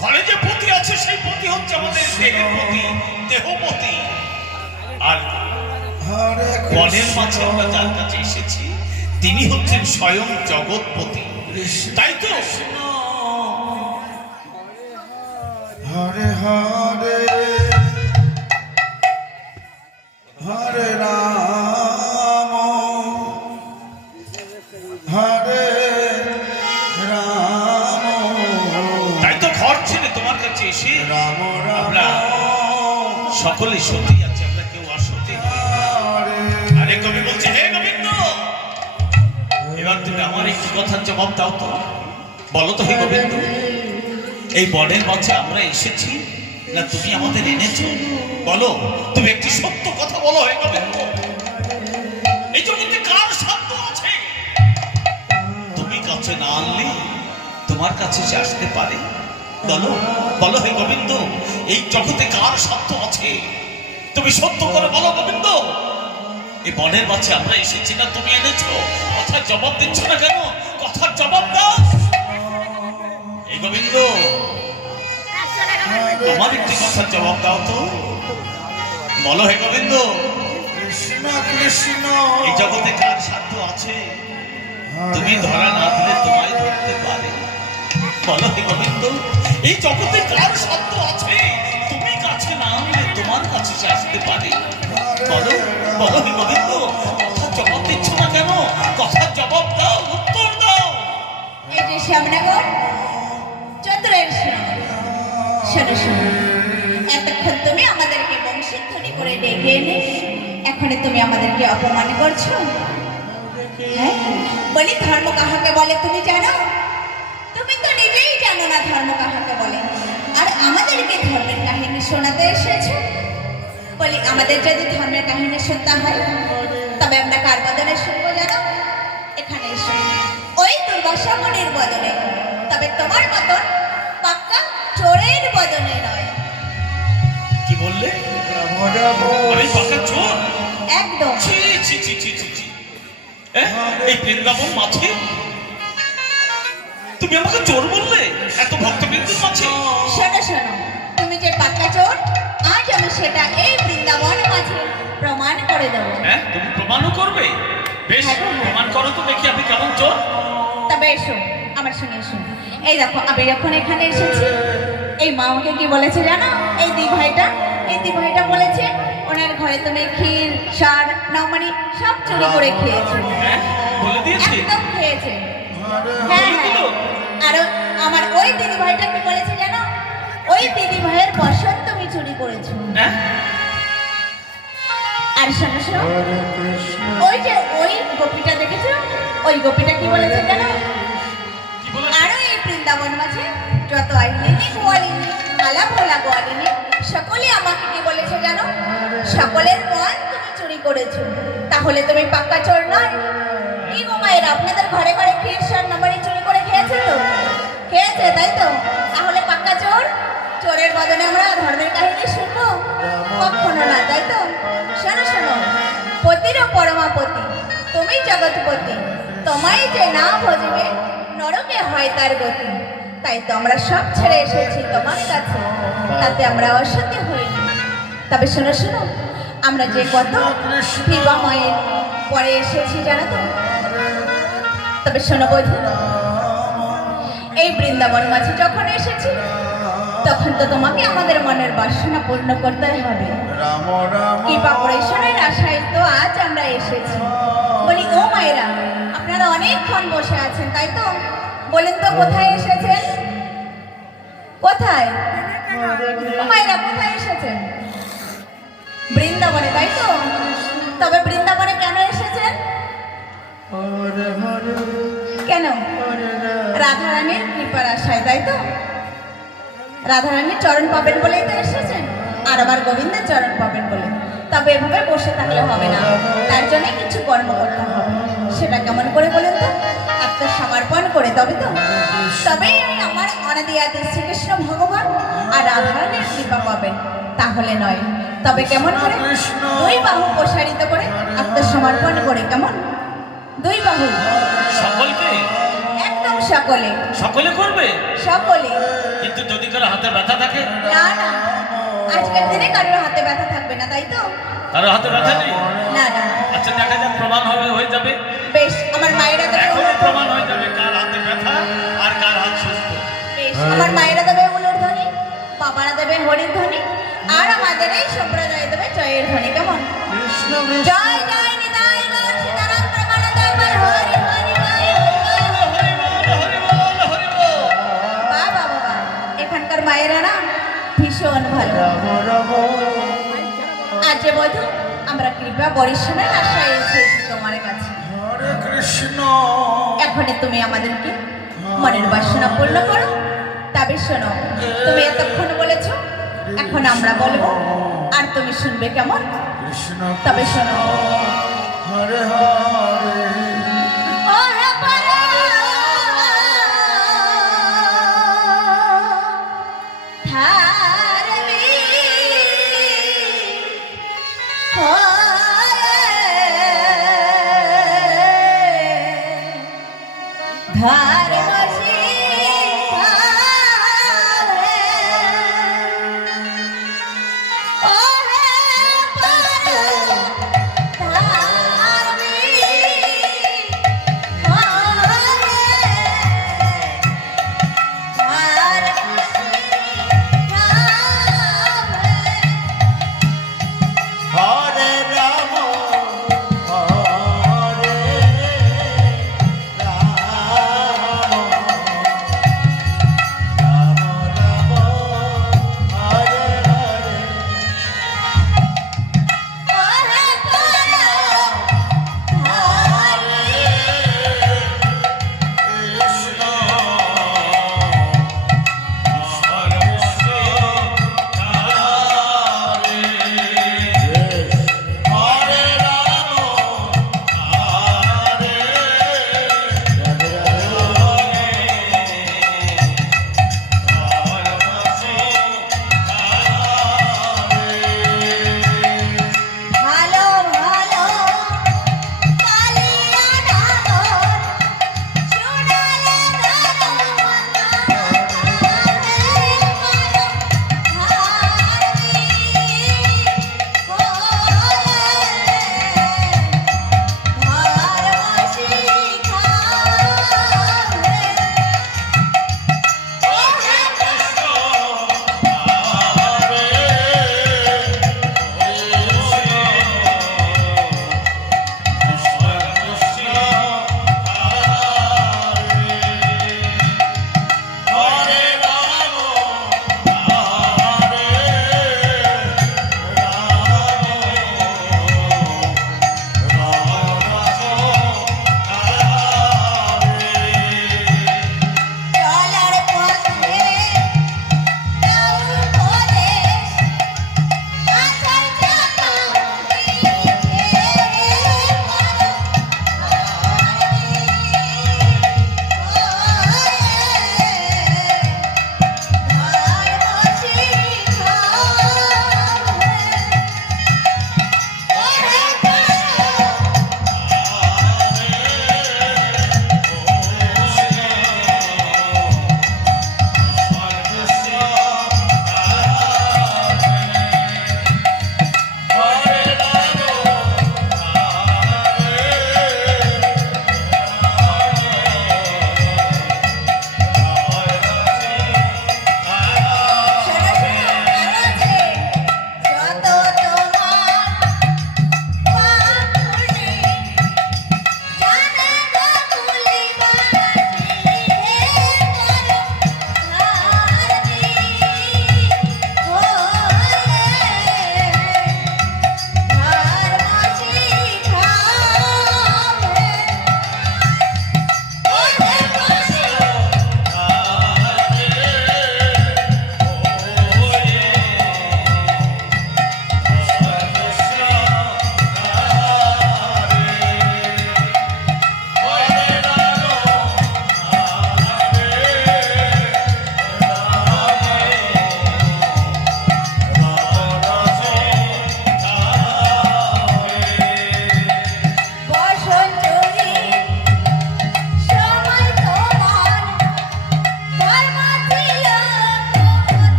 ঘরে যে পতি আছে সেই পতি হচ্ছে আমাদের দেহের পতি, দেহপতি। আর বনের মাঝে আমরা যার কাছে এসেছি তিনি হচ্ছেন স্বয়ং জগৎপতি, তাই তো? হরে হরে হরে রাম হরে রাম, তাই তো ঘর ছেড়ে তোমার কাছে এসে রাম আমরা রাম সকলে সতী আছে, আমরা কেউ অসতী নই। হরে। আরে কবি বলছে, হে গোবিন্দ, এবার তুমি আমার একটি কথার জবাব দাও তো, বলো তো হে গোবিন্দ, এই বনের মাঝে আমরা এসেছি না তুমি আমাদের এনেছো? বলো, তুমি একটি সত্য কথা বলো হে গোবিন্দ, এই জগতে কার সাধ্য আছে তুমি কাছে না আনলে তোমার কাছে সে আসতে পারে? বলো বলো হে গোবিন্দ, এই জগতে কার সাধ্য আছে? তুমি সত্য করে বলো গোবিন্দ, এই বনের মাঝে আমরা এসেছি না তুমি এনেছো? কথার জবাব দিচ্ছ না কেন? কথার জবাব দাও এই গোবিন্দ, আমার একটি কথার জবাব দাও তো, বলো হে গোবিন্দ, কৃষ্ণ কৃষ্ণ এই জগতে কার সাধ্য আছে তুমি ধরা না দিলে তোমায় ধরতে পারে? বলো হে গোবিন্দ, এই জগতে কার সাধ্য আছে তুমি কাছে না আনলে তোমার কাছে সে আসতে পারে? বলো বলো হে গোবিন্দ, কথার জবাব দিচ্ছ না কেন? কথার জবাব দাও, উত্তর দাও। এই যে শ্যামনগর চতুরের শোনো শোনো, এতক্ষণ তুমি আমাদেরকে বংশীধ্বনি করে ডেকে এনে এখন তুমি আমাদেরকে অপমান করছো। হ্যাঁ, বলি ধর্ম কাহাকে বলে তুমি জানো? তুমি তো নিজেই জানো না ধর্ম কাহাকে বলে, আর আমাদেরকে ধর্মের কাহিনী শোনাতে এসেছো। বলি আমাদের যদি ধর্মের কাহিনী শুনতে হয় তবে আমরা কার বদনে শুনবো জানো? এখানে এসো, ওই দুর্বাসা মুনির বদনে, তবে তোমার মতন পাক্কা চোরের বদনে নয়। কি বললে? আমি পাকা চোর? একদম। ছি ছি ছি ছি ছি ছি। এই বৃন্দাবন মাঝে তুমি আমাকে চোর বললে? এত ভক্তবৃন্দের মাঝে? শোনো শোনো, তুমি যে পাক্কা চোর আজ আমি সেটা এই বৃন্দাবন মাঝে প্রমাণ করে দেবো। হ্যাঁ, তুমি প্রমাণও করবে? বেশ, হ্যাঁ। প্রমাণ করো তো দেখি আমি কেমন চোর। তবে এসো আমার সঙ্গে এসো। এই দেখো আমি যখন এখানে এসেছি এই মা আমাকে কি বলেছে জানো? এই দি ভাইটা বলেছে ওনার ঘরে তুমি ক্ষীর সার নৌমানি সব চুরি করে খেয়েছো। হ্যাঁ, বলে দিয়েছি। একদম খেয়েছে। হ্যাঁ বলে দিল? হ্যাঁ, আর আমার ওই দিদি ভাইটা কি বলেছে জানো? ওই দিদি ভাইয়ের বসন তুমি চুরি করেছো। হ্যাঁ, আর শোনো শোনো, হরে কৃষ্ণ ওই যে ওই গোপীটা দেখেছো? ওই গোপীটা কি বলেছে জানো? কি বলে? আরো এই বৃন্দাবন মাঝে যত আইলিনি গোয়ালিনি আলা ভোলা গোয়ালিনি সকলে আমাকে কি বলেছে জানো? সকলের মন তুমি চুরি করেছো। তাহলে তুমি পাক্কা চোর নয়? কি গো মায়ের, আপনাদের ঘরে ঘরে ক্ষীর সার নবারি চুরি করে খেয়েছে তো? খেয়েছে তাই তো? তাহলে পাক্কা চোর? চোরের বদলে আমরা ধর্মের কাহিনী শুনবো? কখনো না, তাই তো? শোনো শোনো, পতিরও পরমাপতি তুমি জগৎপতি, তোমায় যে না ভজবে নরকে হয় তার গতি। তাই তো আমরা সব ছেড়ে এসেছি তোমার কাছে, তাতে আমরা অসতী হইনি। তবে শোনো শোনো, আমরা যে কত বিবাহের পরে এসেছি জানো তো? তবে শোনো বধূ, এই বৃন্দাবন মাঝে যখন এসেছি তখন তো তোমাকে আমাদের মনের বাসনা পূর্ণ করতে হবে। রাম রাম কৃপা পরিশনের আশায় তো আজ আমরা এসেছি। বলি ও মায়েরা, আপনারা অনেকক্ষণ বসে আছেন তাই তো? বলেন তো কোথায় এসেছেন? কোথায় ও মায়েরা, কোথায় এসেছেন? বৃন্দাবনে, তাই তো? তবে বৃন্দাবনে কেন এসেছেন? হরে হরে কেন? হরে রাধারানীর কৃপার আশায়, তাই তো? রাধারানীর চরণ পাবেন বলেই তো এসেছেন, আর আমার গোবিন্দের চরণ পাবেন বলে। তবে এভাবে বসে থাকলে হবে না, তার জন্য কিছু কর্ম করতে হবে। সেটা কেমন করে বলেন তো? আত্মসমর্পণ করে, তবে তো? তবেই আমি আমার অনাদি আদি শ্রীকৃষ্ণ ভগবান আর রাধারানীর কৃপা পাবেন। তাহলে নয়, তবে কেমন করে? দুই বাহু প্রসারিত করে আত্মসমর্পণ করে। কেমন? দুই বাহু সকলকে? একদম সকলে। সকলে করবে? সকলে। কিন্তু যদি কারো হাতে ব্যথা থাকে? না না, আজকের দিনে কারোর হাতে ব্যথা থাকবে না, তাই তো? কারো হাতে ব্যথা নেই? না না, আচ্ছা দেখা যাক, প্রমাণ হয়ে যাবে। বেশ, আমার মায়েরা দেবে এখনই উলুধ্বনি। প্রমাণ হয়ে যাবে কার হাতে ব্যথা আর কার হাত সুস্থ। বেশ, আমার মায়েরা দেবে উলুধ্বনি, বাবারা দেবে হরির ধ্বনি, আর আমাদের এই সম্প্রদায় দেবে জয়ের ধ্বনি। কেমন? কৃষ্ণ জয় জয় নিতাই গৌর সীতারাম প্রেমানন্দ একবার হরি হরি হরি হরি। হরি বল, হরি বল। বাবা বাবা, এখানকার মায়েরা না ভীষণ ভালো। রাম রাম আজ যে বধূ আমরা কৃপা বরিশনের আশায় এসেছি তোমার কাছে। হরে কৃষ্ণ এখনই তুমি আমাদেরকে মনের বাসনা পূর্ণ করো। তবে শোনো, তুমি এতক্ষণ বলেছো, এখন আমরা বলবো আর তুমি শুনবে। কেমন? কৃষ্ণ তবে শোনো। হরে হরে ও হে পরা, ধারবি ধর্মসি ও হে পরা, ধারবি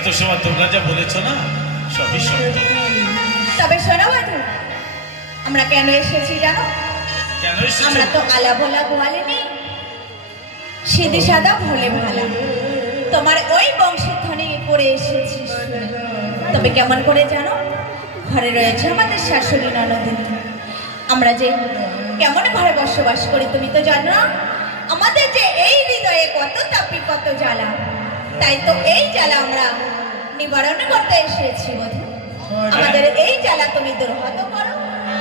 এত সময় তোমরা যা বলেছ না সবই সত্য। তবে শোনো বধূ, আমরা কেন এসেছি জানো? কেন এসেছো? আমরা তো আলা ভোলা গোয়ালিনী, সিধি সাদা ভোলে ভালা, তোমার ওই বংশধ্বনি করে এসেছি শুনে। তবে কেমন করে জানো? ঘরে রয়েছে আমাদের শাশুড়ি ননদিনী। আমরা যে কেমন ঘরে বসবাস করি তুমি তো জানো না? আমাদের যে এই হৃদয়ে কত তাপি কত জ্বালা, তাই তো এই জ্বালা আমরা নিবারণ করতে এসেছি বধূ। আমাদের এই জ্বালা তুমি দুর্হত করো।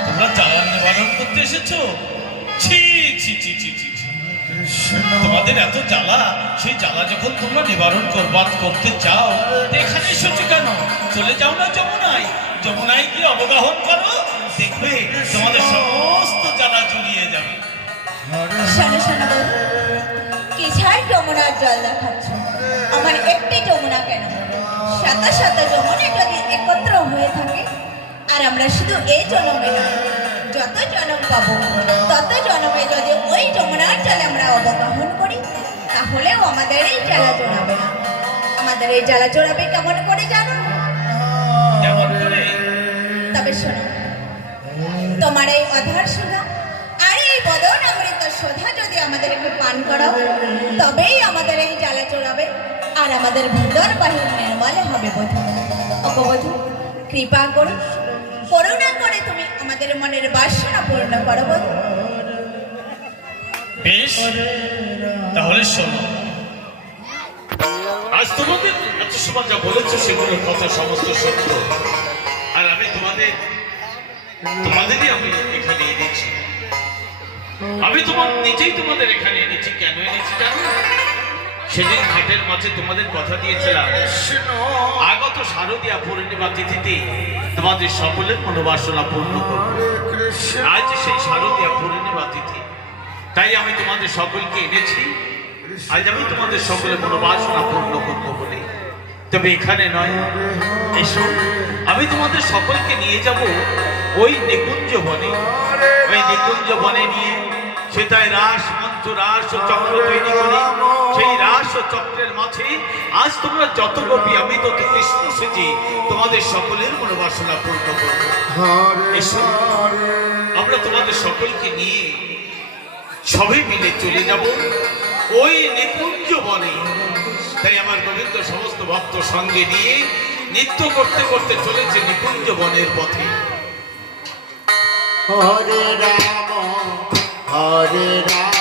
তোমরা জ্বালা নিবারণ করতে এসেছো? ছি ছি ছি ছি ছি ছি। কৃষ্ণ তোমাদের এত জ্বালা, সেই জ্বালা যখন তোমরা নিবারণ করতে চাও, এখানে এসেছো কেন? চলে যাও না যমুনায়, যমুনায় গিয়ে অবগাহন করো, দেখবে তোমাদের সমস্ত জ্বালা জুড়িয়ে যাবে। শোনো শোনো বধূ, কি ছাই যমুনার জল দেখাচ্ছ? আমার একটি যমুনা কেন, শত শত যমুনা যদি একত্র হয়ে থাকে, আর আমরা শুধু এই জন্মে নয়, যত জন্ম পাবো তত জন্মে যদি ওই যমুনার জলে আমরা অবগাহন করি, তাহলেও আমাদের এই জ্বালা জড়াবে না। আমাদের এই জ্বালা জড়াবে কেমন করে জানো? কেমন করে? তবে শোনো, তোমার এই অধার সুধা আর এই বদন অমৃত সুধা যদি আমাদেরকে পান করাও, তবেই আমাদের এই জ্বালা চড়াবে আর আমাদের ভিতর বাহির নির্মল হবে বধূ। অপবধূ, কৃপা করে করুণা করে তুমি আমাদের মনের বাসনা পূর্ণ করো বধূ। বেশ, তাহলে শোনো, আজ তোমাদের এত সময় যা বলেছো সেগুলোর কথা সমস্ত সত্য। আর আমি তোমাদেরই আমি এখানে এনেছি। আমি নিজেই তোমাদের এখানে এনেছি। কেন এনেছি জানো? সেদিন ঘাটের মাঝে তোমাদের কথা দিয়েছিলাম, আগত শারদীয়া পূর্ণিমা তিথিতে তোমাদের সকলের মনোবাসনা পূর্ণ করব। আজ সেই শারদীয়া পূর্ণিমা তিথি, তাই আমি তোমাদের সকলকে এনেছি। আজ আমি তোমাদের সকলের মনোবাসনা পূর্ণ করবো বলে। তবে এখানে নয়, এসো, আমি তোমাদের সকলকে নিয়ে যাব ওই নিকুঞ্জ বনে। ওই নিকুঞ্জ বনে নিয়ে সেটায় রাস মঞ্চ, রাস ও চক্র তৈরি করে সেই রাস ও চক্রের মাঝে আজ তোমরা যত গোপী আমি তত কৃষ্ণ সেজে তোমাদের সকলের মনোবাসনা পূর্ণ করবো। এসো, আমরা তোমাদের সকলকে নিয়ে সবাই মিলে চলে যাব ওই নিকুঞ্জ বনে। তাই আমার গোবিন্দ সমস্ত ভক্ত সঙ্গে নিয়ে নৃত্য করতে করতে চলেছে নিকুঞ্জ বনের পথে। হরে রাম হরে রাম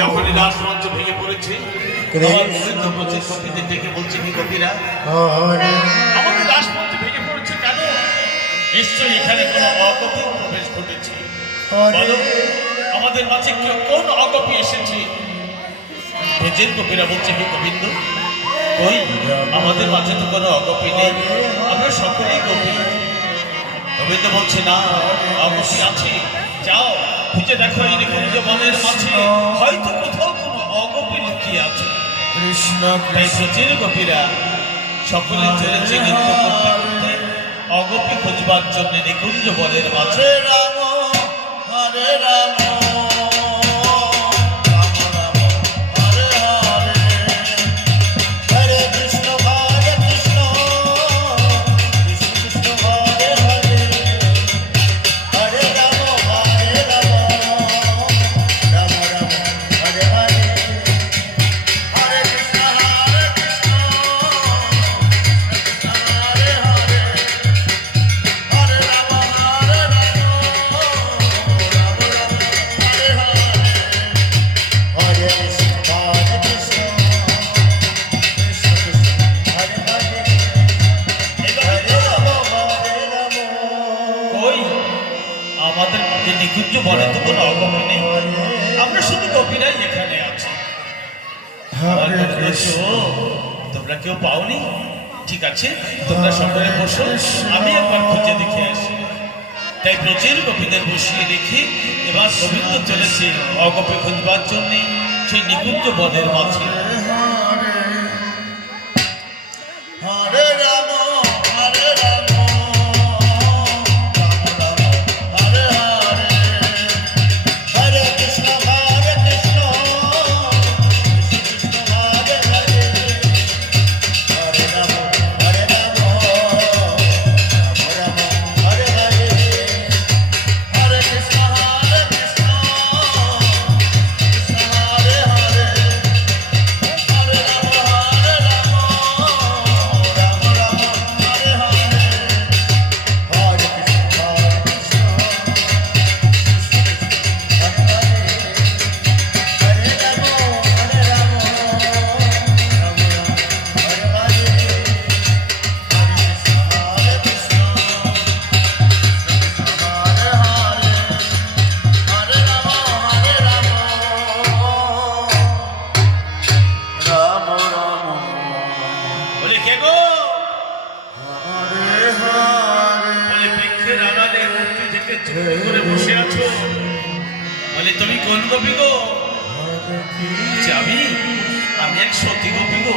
যখনই রাসমঞ্চ ভেঙে পড়েছে, আমার গোবিন্দ প্রচুর কপিদের ডেকে বলছে, হে কপিরা, আমাদের রাসমঞ্চ ভেঙে পড়েছে কেন? নিশ্চয়ই এখানে কোনো অকথিত প্রবেশ ঘটেছে। বলো আমাদের মাঝে কোন অগপি এসেছে? ব্রজের গোপীরা বলছে হে গোবিন্দ, ওই আমাদের মাঝে তো কোনো অগপি নেই, আমরা সকলেই গোপী। গোবিন্দ বলছে না, অগপি আছে, যাও খুঁজে দেখো এই নিকুঞ্জ বনের মাঝে হয়তো কোথাও কোনো অগপি লুকিয়ে আছে। কৃষ্ণ তাই ব্রজের গোপীরা সকলে চলেছে নৃত্য করতে করতে অগপি খুঁজবার জন্য নিকুঞ্জ বনের মাঝে। রাম হরে রাম ওই আমাদের যে নিকুঞ্জ বনে তো কোনো অগপি নেই, আমরা শুধু গোপীরাই এখানে আছি। হরে বলছো, কৃষ্ণ তোমরা কেউ পাওনি? ঠিক আছে, তোমরা সকলে বসো, আমি একবার খুঁজে দেখে আসি। তাই ব্রজের গোপীদের বসিয়ে রেখে এবার গোবিন্দ চলেছে অগপি খুঁজবার জন্য সেই নিকুঞ্জ বনের মাঝে। হরে রাম হরে রাম হরে হরে হরে কৃষ্ণ হরে কৃষ্ণ কৃষ্ণ কৃষ্ণ হরে হরে হরে রাম হরে রাম রাম হরে হরে হরে কৃষ্ণ কৃষ্ণ হরে হরে হরে রাম হরে রাম রাম রাম হরে হরে হরে কৃষ্ণ হরে রাম হরে রাম রাম রাম হরে হরে হরে কৃষ্ণ হরে হরে হরে রাম হরে রাম রাম রাম বলে কে গো? হরে হরে বলে বৃক্ষের আড়ালে মূর্তি থেকে চুপি করে বসে আছো। বলে তুমি কোন গোপী গো? হরে বলছে, আমি এক সতী গোপী গো।